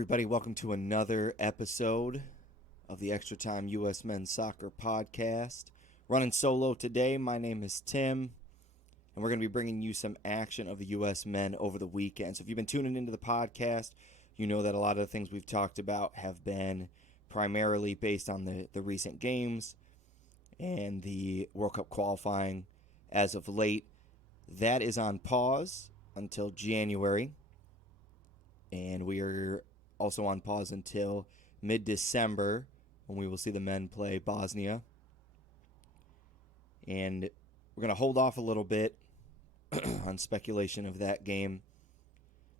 everybody. Welcome to another episode of the Extra Time U.S. Men's Soccer Podcast. Running solo today. My name is Tim, and we're going to be bringing you some action of the U.S. men over the weekend. So if you've been tuning into the podcast, you know that a lot of the things we've talked about have been primarily based on the recent games and the World Cup qualifying as of late. That is on pause until January. And we are also on pause until mid-December when we will see the men play Bosnia. And we're going to hold off a little bit on speculation of that game,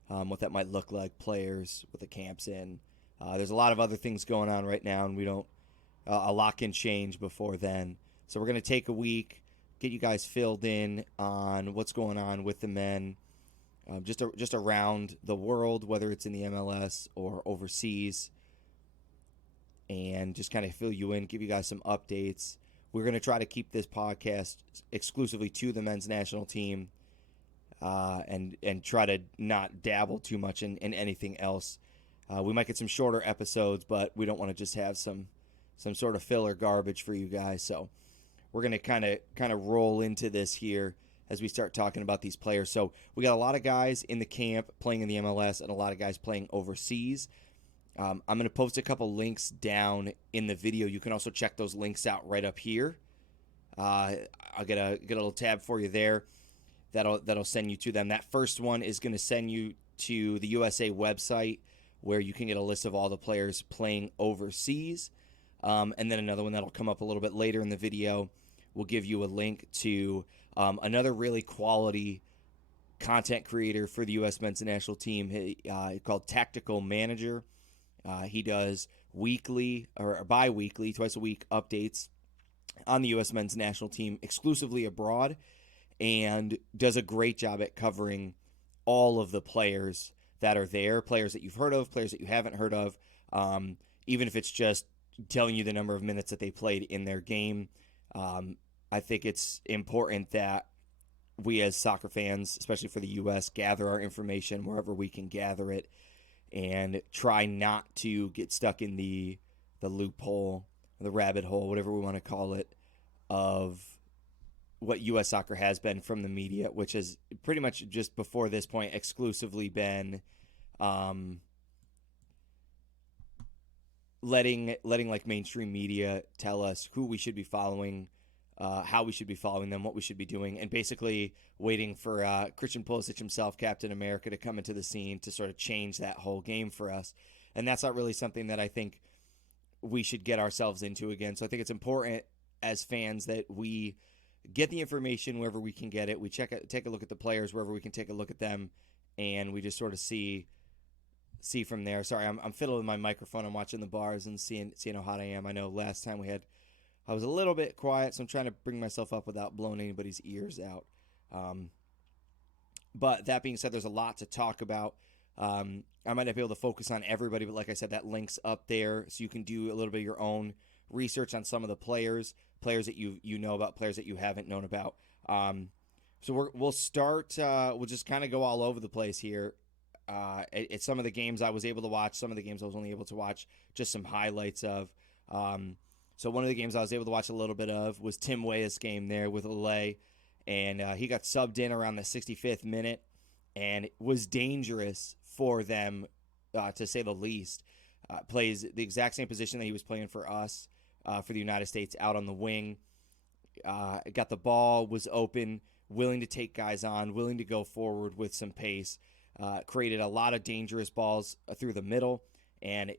what that might look like, players with the camps in. There's a lot of other things going on right now, and we don't. A lot can change before then. So we're going to take a week, get you guys filled in on what's going on with the men. Just around the world, whether it's in the MLS or overseas, and just kind of fill you in, give you guys some updates. We're going to try to keep this podcast exclusively to the men's national team, and try to not dabble too much in anything else. We might get some shorter episodes, but we don't want to just have some sort of filler garbage for you guys. So we're going to kind of roll into this here as we start talking about these players. So we got a lot of guys in the camp playing in the MLS and a lot of guys playing overseas. I'm going to post a couple links down in the video. You can also check those links out right up here. I'll get a little tab for you there that'll send you to them. That first one is going to send you to the USA website where you can get a list of all the players playing overseas. And then another one that'll come up a little bit later in the video will give you a link to another really quality content creator for the U.S. men's national team called Tactical Manager. He does weekly or bi-weekly, twice a week updates on the U.S. men's national team exclusively abroad, and does a great job at covering all of the players that are there, players that you've heard of, players that you haven't heard of, even if it's just telling you the number of minutes that they played in their game. I think it's important that we as soccer fans, especially for the U.S., gather our information wherever we can gather it and try not to get stuck in the loophole, the rabbit hole, whatever we want to call it, of what U.S. soccer has been from the media, which has pretty much just before this point exclusively been letting like mainstream media tell us who we should be following, how we should be following them, what we should be doing, and basically waiting for Christian Pulisic himself, Captain America, to come into the scene to sort of change that whole game for us. And that's not really something that I think we should get ourselves into again. So I think it's important as fans that we get the information wherever we can get it. We take a look at the players wherever we can take a look at them, and we just sort of see from there. Sorry, I'm fiddling with my microphone. I'm watching the bars and seeing how hot I am. I know last time I was a little bit quiet, so I'm trying to bring myself up without blowing anybody's ears out. But that being said, there's a lot to talk about. I might not be able to focus on everybody, but like I said, that link's up there, so you can do a little bit of your own research on some of the players that you know about, players that you haven't known about. So we'll start. We'll just kind of go all over the place here. It's some of the games I was able to watch, some of the games I was only able to watch just some highlights of. So one of the games I was able to watch a little bit of was Tim Weah's game there with Lille, and he got subbed in around the 65th minute, and it was dangerous for them, to say the least. Plays the exact same position that he was playing for us, for the United States, out on the wing. Got the ball, was open, willing to take guys on, willing to go forward with some pace. Created a lot of dangerous balls through the middle, and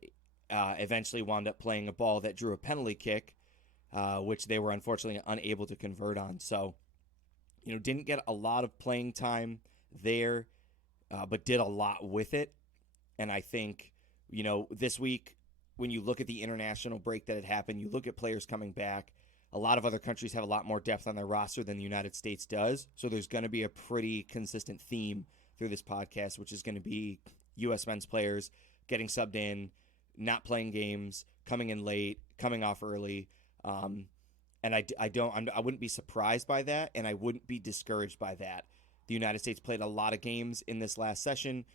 eventually wound up playing a ball that drew a penalty kick, which they were unfortunately unable to convert on. So, didn't get a lot of playing time there, but did a lot with it. And I think, this week, when you look at the international break that had happened, you look at players coming back, a lot of other countries have a lot more depth on their roster than the United States does. So there's going to be a pretty consistent theme through this podcast, which is going to be U.S. men's players getting subbed in, not playing games, coming in late, coming off early. And I wouldn't be surprised by that, and I wouldn't be discouraged by that. The United States played a lot of games in this last session.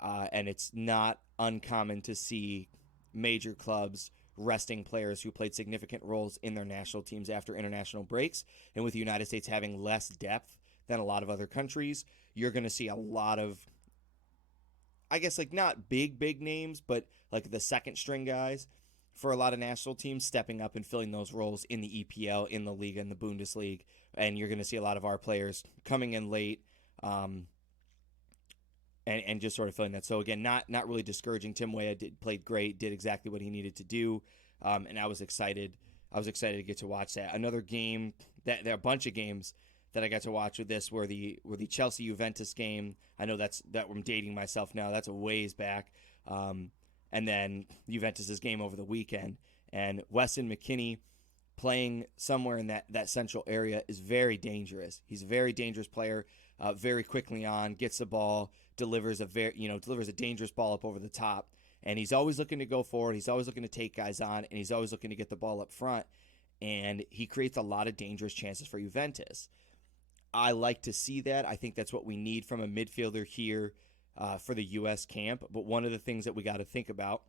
and it's not uncommon to see major clubs resting players who played significant roles in their national teams after international breaks. And with the United States having less depth than a lot of other countries, you're going to see a lot of, I guess, like not big names, but like the second string guys for a lot of national teams stepping up and filling those roles in the EPL, in the Liga, in the Bundesliga. And you're going to see a lot of our players coming in late, and just sort of filling that. So again, not really discouraging. Tim Weah played great, did exactly what he needed to do, and I was excited. I was excited to get to watch that. Another game that there are a bunch of games that I got to watch with this were the Chelsea Juventus game. I know that I'm dating myself now. That's a ways back. And then Juventus's game over the weekend. And Weston McKennie playing somewhere in that central area is very dangerous. He's a very dangerous player. Very quickly on, gets the ball, delivers a dangerous ball up over the top, and he's always looking to go forward. He's always looking to take guys on, and he's always looking to get the ball up front. And he creates a lot of dangerous chances for Juventus. I like to see that. I think that's what we need from a midfielder here for the U.S. camp. But one of the things that we got to think about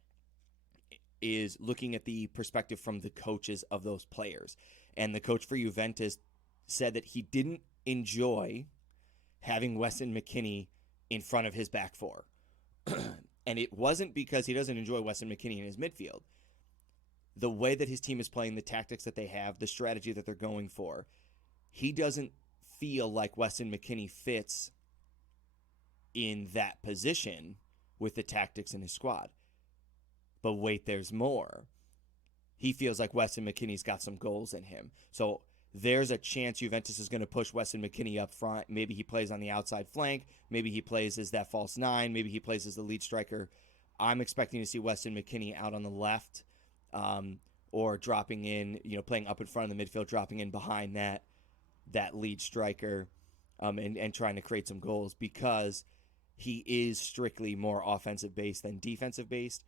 is looking at the perspective from the coaches of those players. And the coach for Juventus said that he didn't enjoy having Weston McKennie in front of his back four. And it wasn't because he doesn't enjoy Weston McKennie in his midfield. The way that his team is playing, the tactics that they have, the strategy that they're going for, he doesn't feel like Weston McKennie fits in that position with the tactics in his squad. But wait, there's more. He feels like Weston McKennie's got some goals in him. So there's a chance Juventus is going to push Weston McKennie up front. Maybe he plays on the outside flank. Maybe he plays as that false nine. Maybe he plays as the lead striker. I'm expecting to see Weston McKennie out on the left, or dropping in, playing up in front of the midfield, dropping in behind that lead striker, and trying to create some goals, because he is strictly more offensive based than defensive based.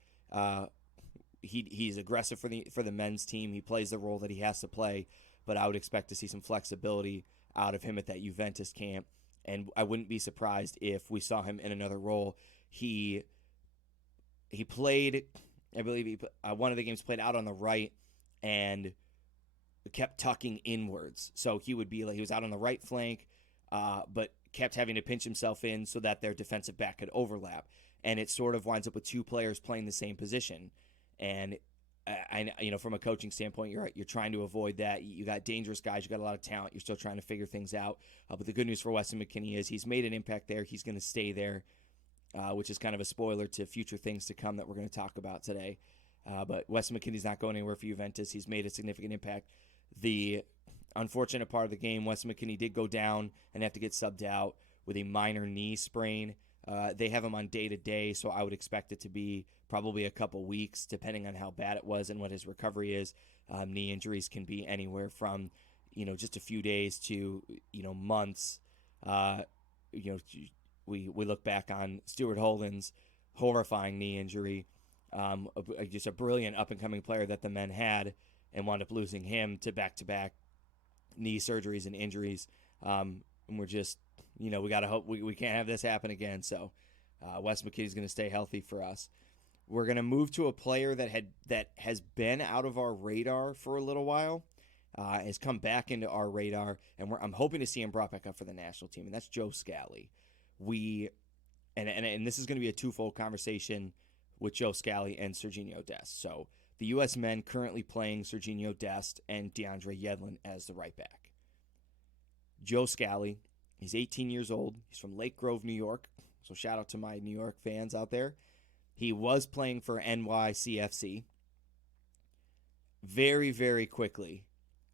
He's aggressive for the men's team. He plays the role that he has to play, but I would expect to see some flexibility out of him at that Juventus camp, and I wouldn't be surprised if we saw him in another role. He played, I believe one of the games played out on the right and kept tucking inwards. So he would be like, he was out on the right flank, but kept having to pinch himself in so that their defensive back could overlap. And it sort of winds up with two players playing the same position. And from a coaching standpoint, you're trying to avoid that. You got dangerous guys, you got a lot of talent. You're still trying to figure things out. But the good news for Weston McKennie is he's made an impact there. He's going to stay there, which is kind of a spoiler to future things to come that we're going to talk about today. But Weston McKennie's not going anywhere for Juventus. He's made a significant impact. The unfortunate part of the game, Weston McKennie did go down and have to get subbed out with a minor knee sprain. They have him on day-to-day, so I would expect it to be probably a couple weeks, depending on how bad it was and what his recovery is. Knee injuries can be anywhere from, just a few days to, months. We look back on Stuart Holden's horrifying knee injury, just a brilliant up-and-coming player that the men had, and wound up losing him to back-to-back knee surgeries and injuries. And we're just, we got to hope we can't have this happen again. So Wes McKennie's going to stay healthy for us. We're going to move to a player that has been out of our radar for a little while, has come back into our radar, and I'm hoping to see him brought back up for the national team, and that's Joe Scally. And this is going to be a twofold conversation with Joe Scally and Serginho Dest. So the U.S. men currently playing Serginho Dest and DeAndre Yedlin as the right back. Joe Scally, he's 18 years old. He's from Lake Grove, New York. So shout out to my New York fans out there. He was playing for NYCFC. Very, very quickly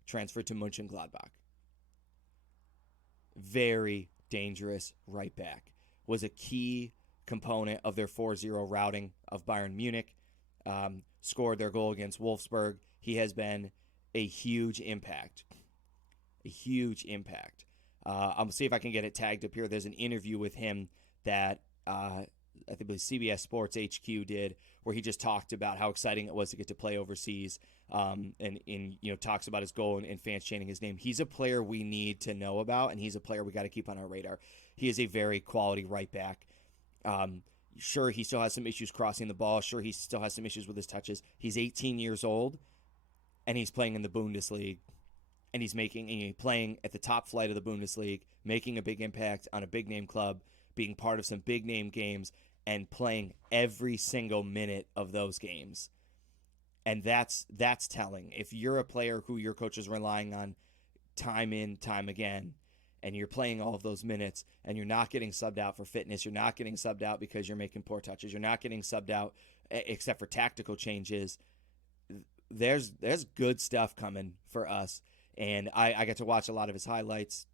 transferred to Mönchengladbach. Very dangerous right back. Was a key component of their 4-0 routing of Bayern Munich. Scored their goal against Wolfsburg. He has been a huge impact. A huge impact. I'm going to see if I can get it tagged up here. There's an interview with him that I think CBS Sports HQ did, where he just talked about how exciting it was to get to play overseas, and talks about his goal and fans chanting his name. He's a player we need to know about, and he's a player we got to keep on our radar. He is a very quality right back. Sure, he still has some issues crossing the ball. Sure, he still has some issues with his touches. He's 18 years old, and he's playing in the Bundesliga, and he's playing at the top flight of the Bundesliga, making a big impact on a big name club, being part of some big name games, and playing every single minute of those games. And that's telling. If you're a player who your coach is relying on time in, time again, and you're playing all of those minutes, and you're not getting subbed out for fitness, you're not getting subbed out because you're making poor touches, you're not getting subbed out except for tactical changes, there's good stuff coming for us. And I got to watch a lot of his highlights.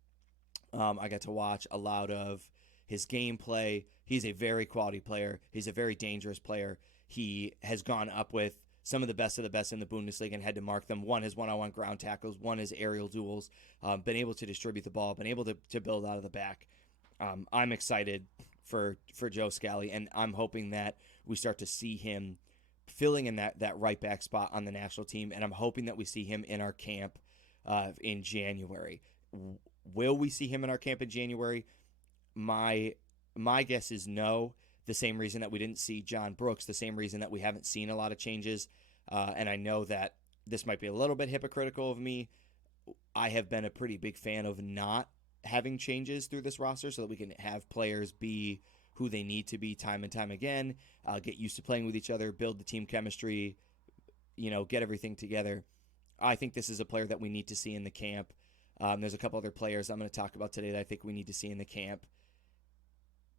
I got to watch a lot of his gameplay. He's a very quality player. He's a very dangerous player. He has gone up with some of the best in the Bundesliga and had to mark them. One, his one-on-one ground tackles. One, his aerial duels. Been able to distribute the ball. Been able to build out of the back. I'm excited for Joe Scally, and I'm hoping that we start to see him filling in that right back spot on the national team, and I'm hoping that we see him in our camp in January. Will we see him in our camp in January? My guess is no. The same reason that we didn't see John Brooks, the same reason that we haven't seen a lot of changes. And I know that this might be a little bit hypocritical of me. I have been a pretty big fan of not having changes through this roster so that we can have players be who they need to be time and time again, get used to playing with each other, build the team chemistry, get everything together. I think this is a player that we need to see in the camp. There's a couple other players I'm going to talk about today that I think we need to see in the camp.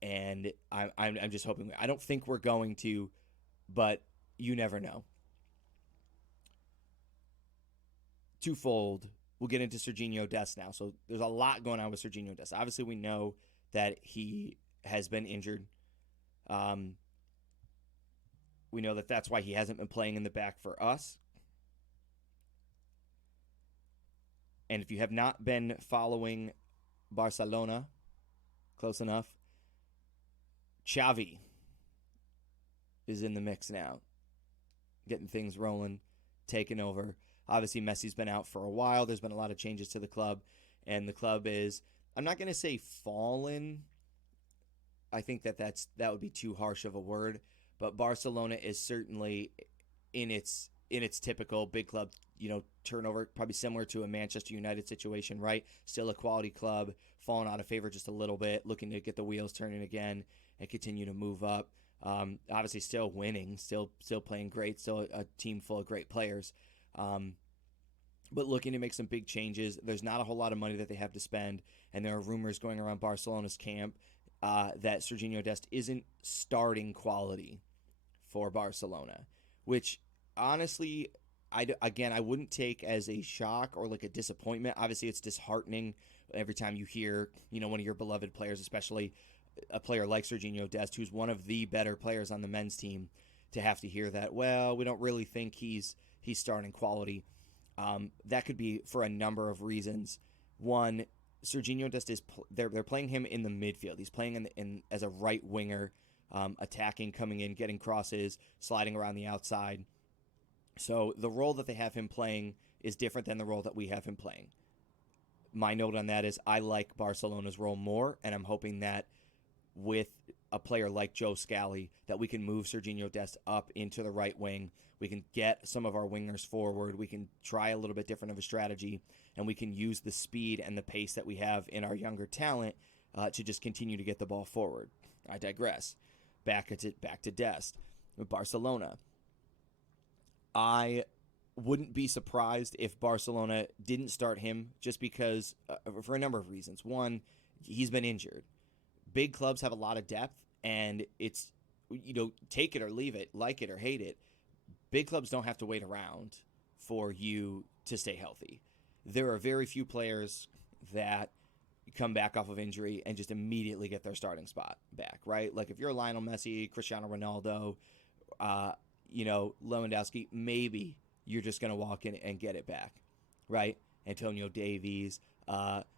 And I'm just hoping. I don't think we're going to, but you never know. Twofold. We'll get into Serginho Dest now. So there's a lot going on with Serginho Dest. Obviously, we know that he has been injured. We know that that's why he hasn't been playing in the back for us. And if you have not been following Barcelona close enough, Xavi is in the mix now, getting things rolling, taking over. Obviously, Messi's been out for a while. There's been a lot of changes to the club, and the club is, I'm not going to say fallen. I think that would be too harsh of a word, but Barcelona is certainly in its typical big club, turnover, probably similar to a Manchester United situation, right? Still a quality club, falling out of favor just a little bit, looking to get the wheels turning again and continue to move up. Obviously, still winning, still playing great, still a team full of great players, but looking to make some big changes. There's not a whole lot of money that they have to spend, and there are rumors going around Barcelona's camp that Serginho Dest isn't starting quality for Barcelona, which honestly, I wouldn't take as a shock or like a disappointment. Obviously, it's disheartening every time you hear, one of your beloved players, especially a player like Serginho Dest, who's one of the better players on the men's team, to have to hear that, well, we don't really think he's starting quality. That could be for a number of reasons. One, Serginho Dest they're playing him in the midfield. He's playing in as a right winger, attacking, coming in, getting crosses, sliding around the outside. So the role that they have him playing is different than the role that we have him playing. My note on that is I like Barcelona's role more, and I'm hoping that with a player like Joe Scally that we can move Serginho Dest up into the right wing. We can get some of our wingers forward. We can try a little bit different of a strategy, and we can use the speed and the pace that we have in our younger talent to just continue to get the ball forward. I digress. Back to Dest with Barcelona. I wouldn't be surprised if Barcelona didn't start him just because for a number of reasons. One, he's been injured. Big clubs have a lot of depth, and it's, take it or leave it, like it or hate it. Big clubs don't have to wait around for you to stay healthy. There are very few players that come back off of injury and just immediately get their starting spot back, right? Like if you're Lionel Messi, Cristiano Ronaldo, Lewandowski, maybe you're just going to walk in and get it back, right? Antonio Davies,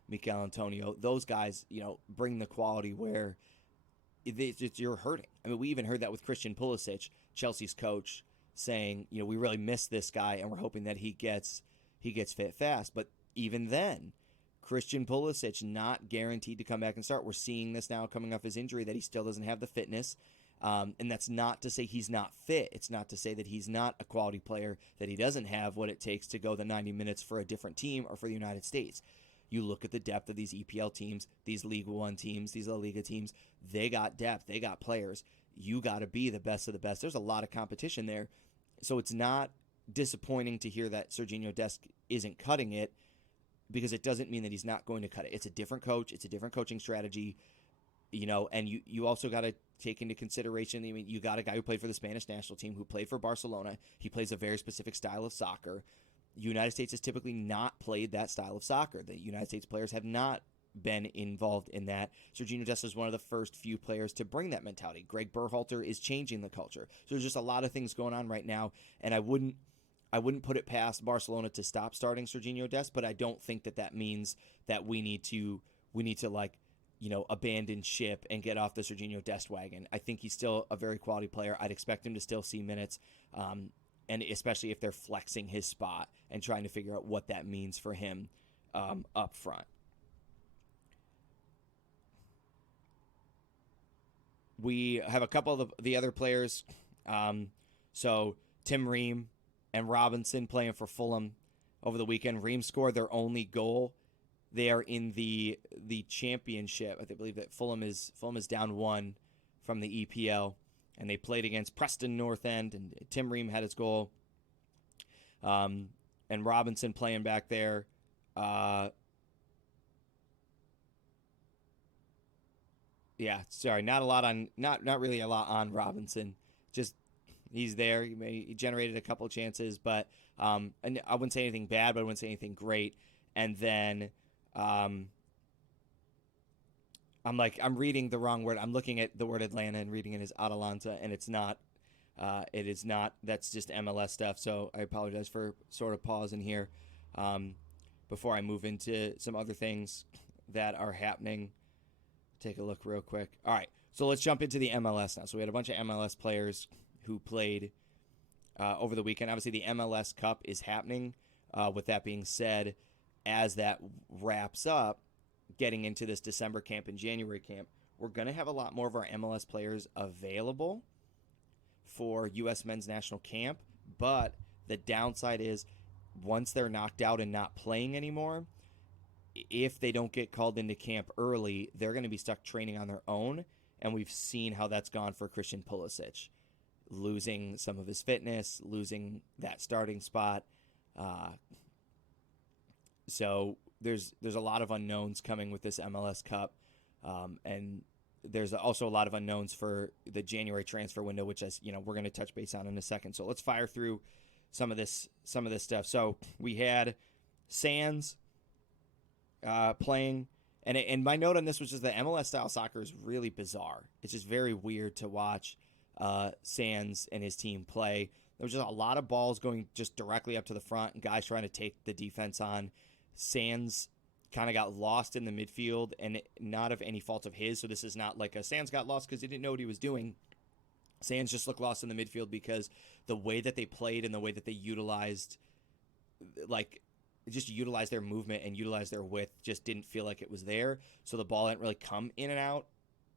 Mikel Antonio, those guys, bring the quality where you're hurting. I mean, we even heard that with Christian Pulisic, Chelsea's coach, saying, we really miss this guy and we're hoping that he gets fit fast. But even then, Christian Pulisic not guaranteed to come back and start. We're seeing this now coming off his injury that he still doesn't have the fitness. And that's not to say he's not fit. It's not to say that he's not a quality player, that he doesn't have what it takes to go the 90 minutes for a different team or for the United States. You look at the depth of these EPL teams, these League One teams, these La Liga teams. They got depth. They got players. You got to be the best of the best. There's a lot of competition there. So it's not disappointing to hear that Sergiño Dest isn't cutting it, because it doesn't mean that he's not going to cut it. It's a different coach. It's a different coaching strategy. And you also got to take into consideration, I mean, you got a guy who played for the Spanish national team, who played for Barcelona. He plays a very specific style of soccer. United States has typically not played that style of soccer. The United States players have not been involved in that. Sergiño Dest is one of the first few players to bring that mentality. Greg Berhalter is changing the culture. So there's just a lot of things going on right now, and I wouldn't put it past Barcelona to stop starting Sergiño Dest, but I don't think that means that we need to abandon ship and get off the Sergiño Dest wagon. I think he's still a very quality player. I'd expect him to still see minutes, and especially if they're flexing his spot and trying to figure out what that means for him up front. We have a couple of the other players. So Tim Ream and Robinson playing for Fulham over the weekend. Ream scored their only goal. They are in the championship. I believe that Fulham is down 1 from the EPL, and they played against Preston North End, and Tim Ream had his goal. And Robinson playing back there. Not really a lot on Robinson. Just he's there. He generated a couple of chances, but and I wouldn't say anything bad, but I wouldn't say anything great. And then I'm reading the wrong word. I'm looking at the word Atlanta and reading it as Atalanta, and it's not. It is not. That's just MLS stuff. So I apologize for sort of pausing here before I move into some other things that are happening. Take a look real quick. All right, so let's jump into the MLS now. So we had a bunch of MLS players who played over the weekend. Obviously, the MLS Cup is happening. With that being said, as that wraps up, getting into this December camp and January camp, we're going to have a lot more of our MLS players available for U.S. men's national camp. But the downside is, once they're knocked out and not playing anymore, if they don't get called into camp early, they're going to be stuck training on their own. And we've seen how that's gone for Christian Pulisic, losing some of his fitness, losing that starting spot. So there's a lot of unknowns coming with this MLS Cup. And there's also a lot of unknowns for the January transfer window, which we're going to touch base on in a second. So let's fire through some of this stuff. So we had Sands playing, and my note on this was just that MLS style soccer is really bizarre. It's just very weird to watch Sands and his team play. There was just a lot of balls going just directly up to the front and guys trying to take the defense on. Sands kind of got lost in the midfield, and not of any fault of his. So this is not like a Sands got lost because he didn't know what he was doing. Sands just looked lost in the midfield because the way that they played and the way that they utilized their movement and utilize their width just didn't feel like it was there. So the ball didn't really come in and out.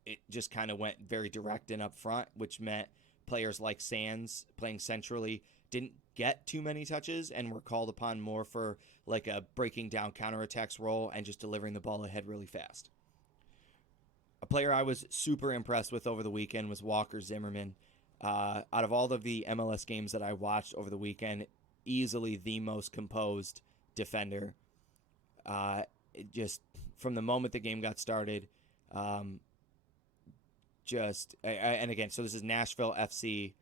It just kind of went very direct and up front, which meant players like Sands playing centrally didn't get too many touches and were called upon more for like a breaking down counterattacks role and just delivering the ball ahead really fast. A player I was super impressed with over the weekend was Walker Zimmerman. Out of all of the MLS games that I watched over the weekend, easily the most composed defender. Just from the moment the game got started, and again, so this is Nashville FC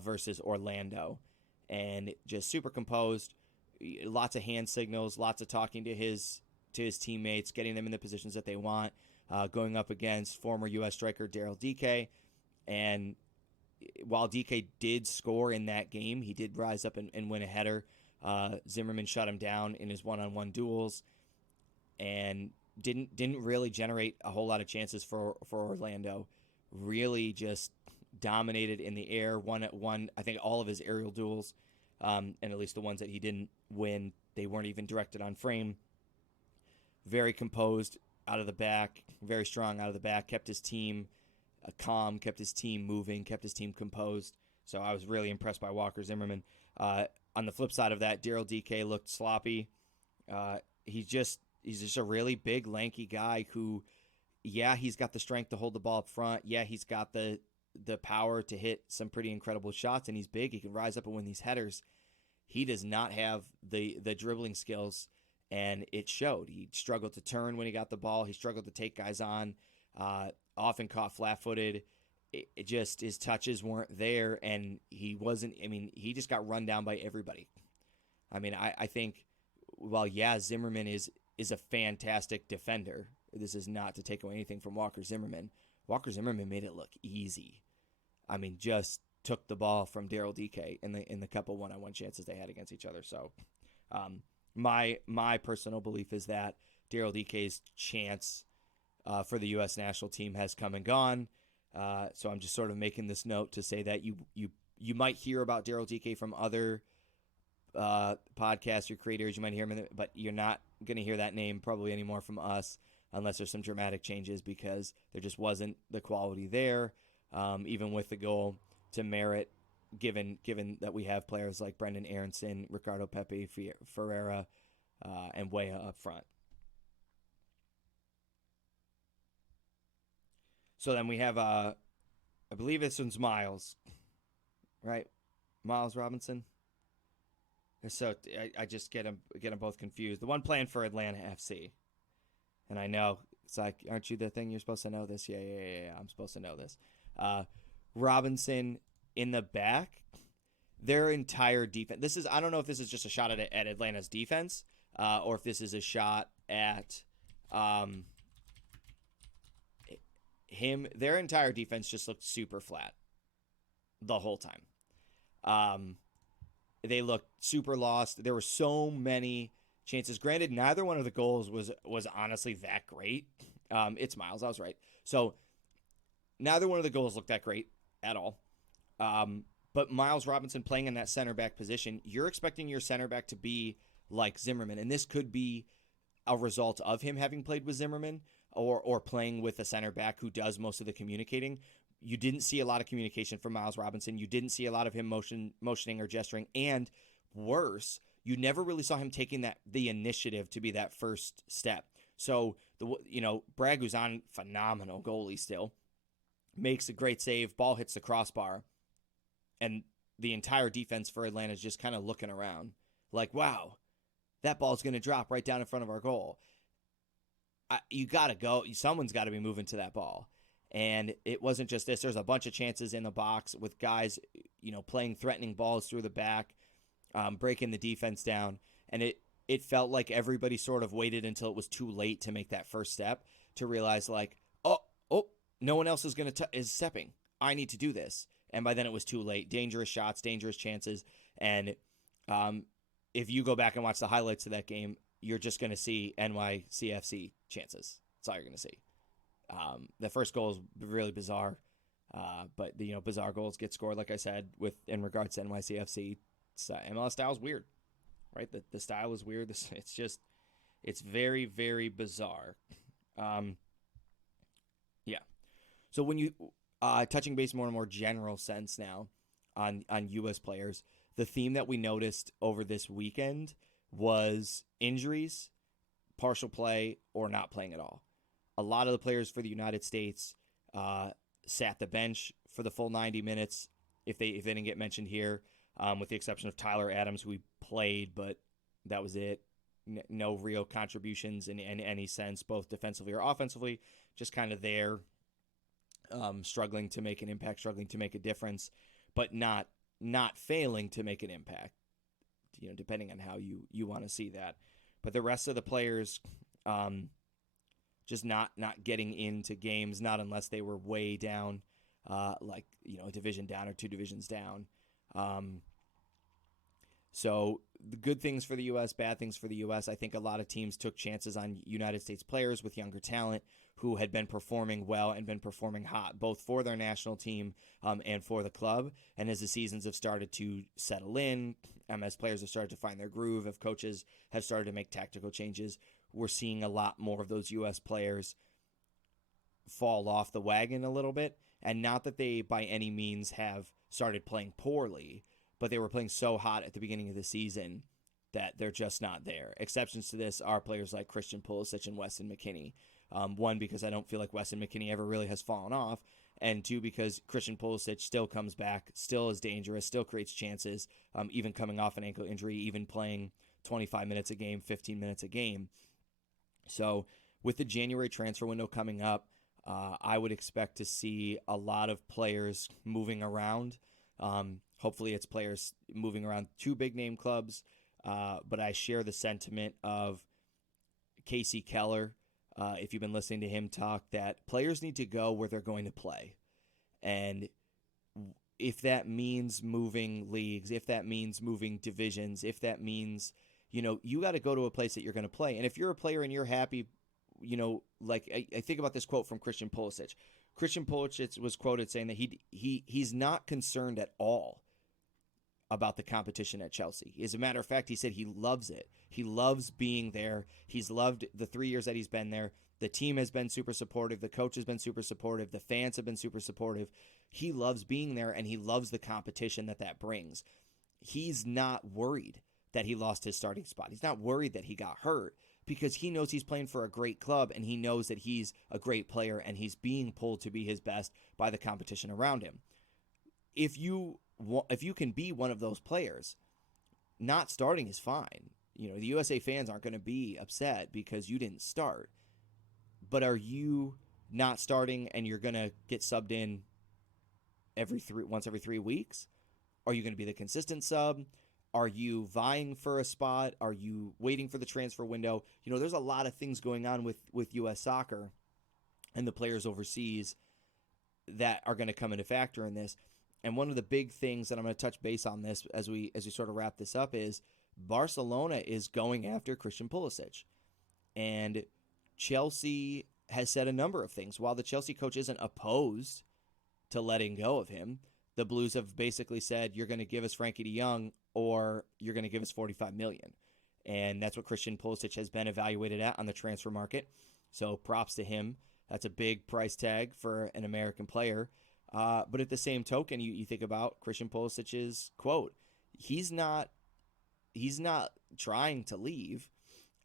versus Orlando, and just super composed, lots of hand signals, lots of talking to his teammates, getting them in the positions that they want, going up against former U.S. striker Daryl Dike, and while Dike did score in that game, he did rise up and win a header. Zimmerman shut him down in his one-on-one duels, and didn't really generate a whole lot of chances for Orlando. Really just dominated in the air, won I think all of his aerial duels, and at least the ones that he didn't win, they weren't even directed on frame. Very composed out of the back, very strong out of the back, kept his team calm, kept his team moving, kept his team composed. So I was really impressed by Walker Zimmerman. On the flip side of that, Daryl DK looked sloppy. He's just a really big, lanky guy who, yeah, he's got the strength to hold the ball up front. Yeah, he's got the power to hit some pretty incredible shots, and he's big. He can rise up and win these headers. He does not have the dribbling skills, and it showed. He struggled to turn when he got the ball. He struggled to take guys on, often caught flat-footed. It just, his touches weren't there, and he wasn't, I mean, he just got run down by everybody. I mean, I think, well, yeah, Zimmerman is a fantastic defender. This is not to take away anything from Walker Zimmerman. Walker Zimmerman made it look easy. I mean, just took the ball from Daryl DK in the couple one-on-one chances they had against each other. So my personal belief is that Daryl DK's chance for the U.S. national team has come and gone. So I'm just sort of making this note to say that you might hear about Daryl DK from other podcasts or creators. You might hear him, but you're not going to hear that name probably anymore from us unless there's some dramatic changes, because there just wasn't the quality there, even with the goal to merit, given that we have players like Brendan Aronson, Ricardo Pepe, Ferreira, and Weah up front. So then we have, I believe this one's Miles, right? Miles Robinson. So I just get them both confused. The one playing for Atlanta FC. And I know, it's like, aren't you the thing? You're supposed to know this? Yeah. I'm supposed to know this. Robinson in the back, their entire defense. I don't know if this is just a shot at Atlanta's defense, or if this is a shot at him. Their entire defense just looked super flat the whole time. They looked super lost. There were so many chances. Granted, neither one of the goals was honestly that great. It's Miles. I was right. So neither one of the goals looked that great at all. But Miles Robinson playing in that center back position, you're expecting your center back to be like Zimmerman, and this could be a result of him having played with Zimmerman or playing with a center back who does most of the communicating. You didn't see a lot of communication from Miles Robinson. You didn't see a lot of him motioning or gesturing, and worse, you never really saw him taking the initiative to be that first step. So Bragg, who's on phenomenal goalie still, makes a great save. Ball hits the crossbar, and the entire defense for Atlanta is just kind of looking around, like, wow, that ball's going to drop right down in front of our goal. You got to go. Someone's got to be moving to that ball. And it wasn't just this. There's a bunch of chances in the box with guys, playing threatening balls through the back, breaking the defense down. And it felt like everybody sort of waited until it was too late to make that first step to realize, like, oh, no one else is stepping. I need to do this. And by then it was too late. Dangerous shots, dangerous chances. And if you go back and watch the highlights of that game, you're just going to see NYCFC chances. That's all you're going to see. The first goal is really bizarre, but bizarre goals get scored, like I said, in regards to NYCFC. MLS style is weird, right? The style is weird. It's very, very bizarre. Yeah. So when you touching base more and more general sense now on U.S. players, the theme that we noticed over this weekend was injuries, partial play, or not playing at all. A lot of the players for the United States sat the bench for the full 90 minutes if they didn't get mentioned here, with the exception of Tyler Adams, who played, but that was it. No real contributions in any sense, both defensively or offensively, just kind of there, struggling to make an impact, struggling to make a difference, but not failing to make an impact, depending on how you want to see that. But the rest of the players, just not getting into games, not unless they were way down, like a division down or two divisions down. So the good things for the U.S., bad things for the U.S. I think a lot of teams took chances on United States players with younger talent who had been performing well and been performing hot, both for their national team and for the club. And as the seasons have started to settle in, MS players have started to find their groove, if coaches have started to make tactical changes, we're seeing a lot more of those U.S. players fall off the wagon a little bit. And not that they by any means have started playing poorly, but they were playing so hot at the beginning of the season that they're just not there. Exceptions to this are players like Christian Pulisic and Weston McKennie. One, because I don't feel like Weston McKennie ever really has fallen off, and two, because Christian Pulisic still comes back, still is dangerous, still creates chances, even coming off an ankle injury, even playing 25 minutes a game, 15 minutes a game. So with the January transfer window coming up, I would expect to see a lot of players moving around. Hopefully it's players moving around two big name clubs, but I share the sentiment of Casey Keller. If you've been listening to him talk, that players need to go where they're going to play. And if that means moving leagues, if that means moving divisions, if that means, you got to go to a place that you're going to play. And if you're a player and you're happy, like I think about this quote from Christian Pulisic. Christian Pulisic was quoted saying that he's not concerned at all about the competition at Chelsea. As a matter of fact, he said he loves it. He loves being there. He's loved the 3 years that he's been there. The team has been super supportive. The coach has been super supportive. The fans have been super supportive. He loves being there, and he loves the competition that brings. He's not worried that he lost his starting spot. He's not worried that he got hurt because he knows he's playing for a great club, and he knows that he's a great player, and he's being pulled to be his best by the competition around him. If you can be one of those players, not starting is fine. The USA fans aren't going to be upset because you didn't start. But are you not starting and you're going to get subbed in once every 3 weeks? Are you going to be the consistent sub? Are you vying for a spot? Are you waiting for the transfer window? There's a lot of things going on with U.S. soccer and the players overseas that are going to come into factor in this. And one of the big things that I'm going to touch base on this as we sort of wrap this up is Barcelona is going after Christian Pulisic. And Chelsea has said a number of things. While the Chelsea coach isn't opposed to letting go of him, the Blues have basically said, you're going to give us Frankie de Jong or you're going to give us $45 million. And that's what Christian Pulisic has been evaluated at on the transfer market. So props to him. That's a big price tag for an American player. But at the same token, you think about Christian Pulisic's quote. He's not trying to leave,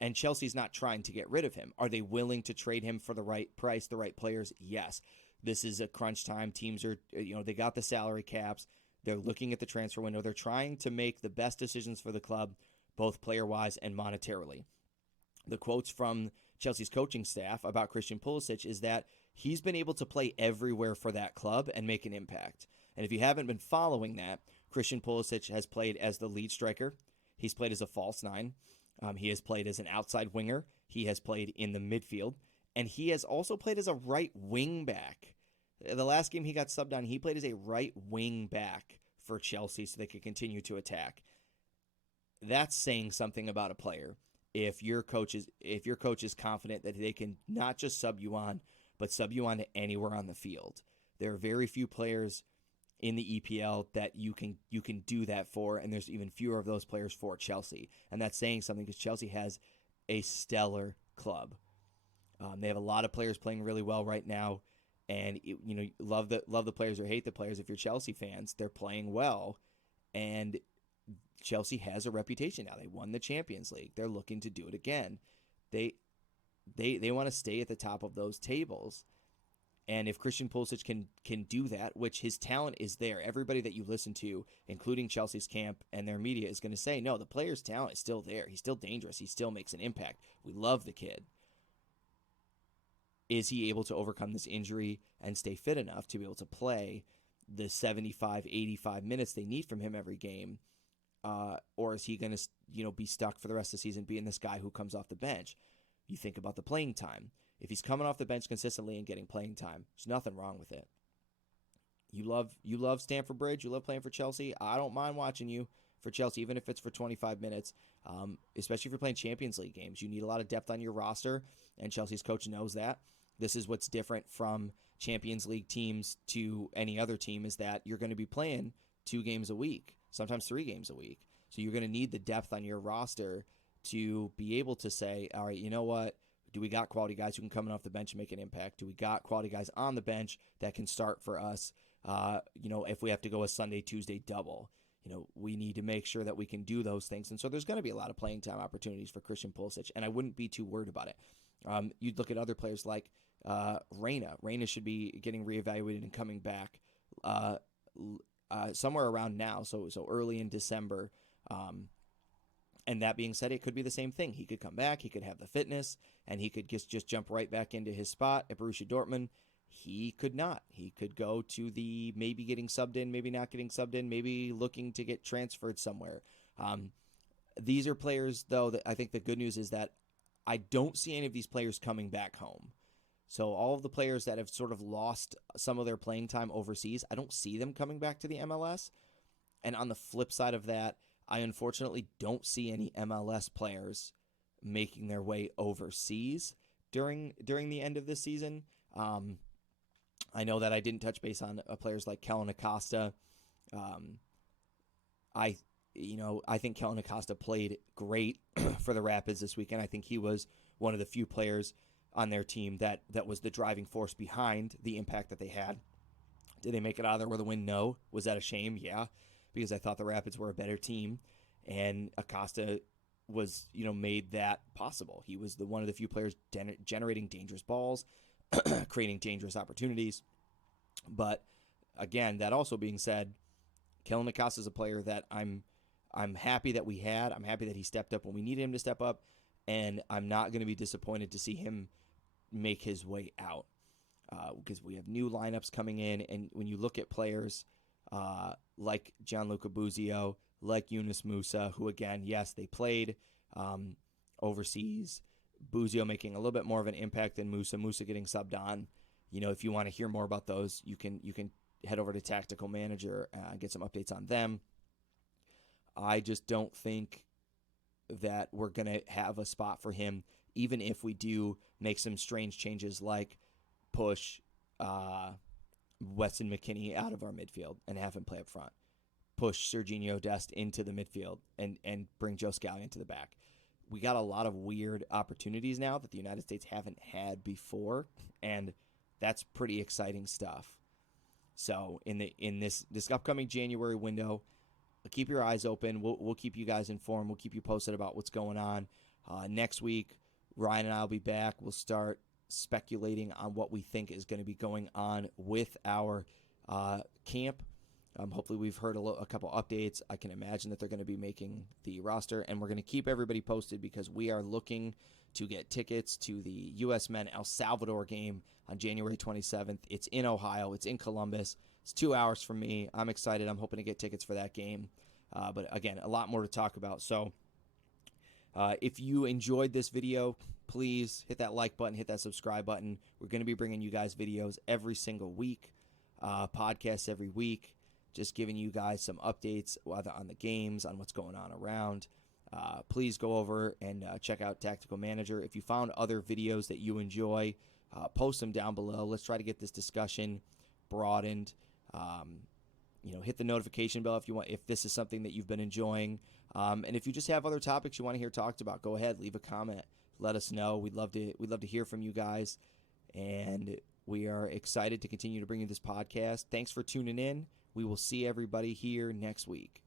and Chelsea's not trying to get rid of him. Are they willing to trade him for the right price, the right players? Yes. This is a crunch time. Teams are, they got the salary caps. They're looking at the transfer window. They're trying to make the best decisions for the club, both player-wise and monetarily. The quotes from Chelsea's coaching staff about Christian Pulisic is that he's been able to play everywhere for that club and make an impact. And if you haven't been following that, Christian Pulisic has played as the lead striker. He's played as a false nine. He has played as an outside winger. He has played in the midfield. And he has also played as a right wing back. The last game he got subbed on, he played as a right wing back for Chelsea so they could continue to attack. That's saying something about a player. If your coach is confident that they can not just sub you on, but sub you on to anywhere on the field. There are very few players in the EPL that you can do that for, and there's even fewer of those players for Chelsea. And that's saying something because Chelsea has a stellar club. They have a lot of players playing really well right now, and love the players or hate the players. If you're Chelsea fans, they're playing well, and Chelsea has a reputation now. They won the Champions League. They're looking to do it again. They want to stay at the top of those tables. And if Christian Pulisic can do that, which his talent is there, everybody that you listen to, including Chelsea's camp and their media, is going to say, no, the player's talent is still there. He's still dangerous. He still makes an impact. We love the kid. Is he able to overcome this injury and stay fit enough to be able to play the 75, 85 minutes they need from him every game? Or is he going to be stuck for the rest of the season being this guy who comes off the bench? You think about the playing time. If he's coming off the bench consistently and getting playing time, there's nothing wrong with it. You love Stamford Bridge. You love playing for Chelsea. I don't mind watching you for Chelsea, even if it's for 25 minutes, especially if you're playing Champions League games. You need a lot of depth on your roster, and Chelsea's coach knows that. This is what's different from Champions League teams to any other team is that you're going to be playing 2 games a week, sometimes 3 games a week. So you're going to need the depth on your roster to be able to say, all right, you know what? Do we got quality guys who can come in off the bench and make an impact? Do we got quality guys on the bench that can start for us? If we have to go a Sunday, Tuesday double, we need to make sure that we can do those things. And so there's going to be a lot of playing time opportunities for Christian Pulisic, and I wouldn't be too worried about it. You'd look at other players like Reyna. Reyna should be getting reevaluated and coming back somewhere around now, so early in December. And that being said, it could be the same thing. He could come back, he could have the fitness, and he could just jump right back into his spot at Borussia Dortmund. He could not. He could go to the maybe getting subbed in, maybe not getting subbed in, maybe looking to get transferred somewhere. These are players, though, that I think the good news is that I don't see any of these players coming back home. So all of the players that have sort of lost some of their playing time overseas, I don't see them coming back to the MLS. And on the flip side of that, I unfortunately don't see any MLS players making their way overseas during the end of this season. I know that I didn't touch base on players like Kellen Acosta. I think Kellen Acosta played great for the Rapids this weekend. I think he was one of the few players on their team that was the driving force behind the impact that they had. Did they make it out of there with a win? No. Was that a shame? Yeah, because I thought the Rapids were a better team, and Acosta was, made that possible. He was one of the few players generating dangerous balls, creating dangerous opportunities. But again, that also being said, Kellen Acosta is a player that I'm happy that we had. I'm happy that he stepped up when we needed him to step up, and I'm not going to be disappointed to see him make his way out because we have new lineups coming in. And when you look at players like Gianluca Buzio, like Yunus Musa, who again, yes, they played overseas. Buzio making a little bit more of an impact than Musa. Musa getting subbed on. If you want to hear more about those, you can head over to Tactical Manager and get some updates on them. I just don't think that we're going to have a spot for him, even if we do make some strange changes like push Weston McKennie out of our midfield and have him play up front. Push Serginho Dest into the midfield and bring Joe Scallion to the back. We got a lot of weird opportunities now that the United States haven't had before, and that's pretty exciting stuff. So in this upcoming January window, keep your eyes open. We'll keep you guys informed. We'll keep you posted about what's going on. Next week, Ryan and I will be back. We'll start speculating on what we think is going to be going on with our camp. Hopefully we've heard a couple updates. I can imagine that they're going to be making the roster, and we're going to keep everybody posted because we are looking to get tickets to the USMN El Salvador game on January 27th. It's in Ohio. It's in Columbus. It's 2 hours from me. I'm excited. I'm hoping to get tickets for that game. But again, a lot more to talk about. So if you enjoyed this video, please hit that like button, hit that subscribe button. We're going to be bringing you guys videos every single week, podcasts every week, just giving you guys some updates whether on the games, on what's going on around. Please go over and check out Tactical Manager. If you found other videos that you enjoy, post them down below. Let's try to get this discussion broadened. Hit the notification bell if this is something that you've been enjoying. And if you just have other topics you want to hear talked about, go ahead, leave a comment. Let us know. We'd love to hear from you guys. And we are excited to continue to bring you this podcast. Thanks for tuning in. We will see everybody here next week.